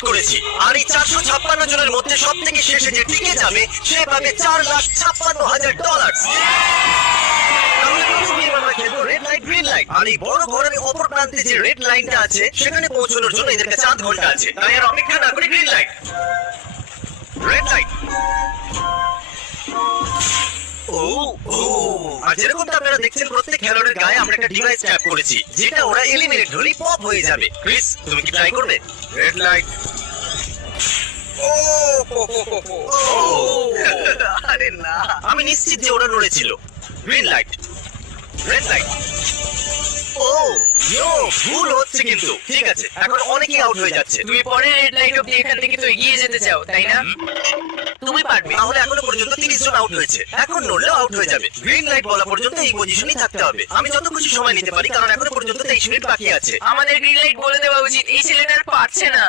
Set করেছি, আর এই 456 জনের মধ্যে সব থেকে শেষে যে টিকে যাবে সে পাবে $4,56,000। তাহলে প্রথমেই আমরা খেলবো রেড লাইট গ্রিন লাইট, আর এই বড় ঘরের অপর প্রান্তে যে রেড লাইনটা আছে সেখানে পৌঁছানোর জন্য এদের কাছে 8 ঘন্টা আছে। তাই আর অপেক্ষা না করে গ্রিন লাইট, রেড লাইট। ও ও, আর যেরকমটা আপনারা দেখছেন প্রত্যেক খেলোয়াড়ের গায়ে আমরা একটা ডিভাইস ট্যাপ করেছি, যেটা ওরা এলিমিনেট হলেই পপ হয়ে যাবে। ক্রিস, তুমি কি ট্রাই করবে? Red light. আরে না, আমি নিশ্চিত যে ওরা নড়েছিল। Green light, red light. ও ইয়ো, ভুল হচ্ছে কিন্তু। ঠিক আছে, এখন অনেকেই আউট হয়ে যাচ্ছে। তুমি পরে রেড লাইট অব্দি এখান থেকে তো এগিয়ে যেতে চাও, তাই না? তুমি পারবে। তাহলে এখনো পর্যন্ত 30 জন আউট হয়েছে, এখন নড়লেও আউট হয়ে যাবে। গ্রিন লাইট বলা পর্যন্ত এই পজিশনেই থাকতে হবে। আমি যত খুশি সময় নিতে পারি, কারণ এখনো পর্যন্ত 23 মিনিট বাকি আছে। আমাদের গ্রিন লাইট বলে দেওয়া উচিত, এই ছেলেটা আর পারছে না।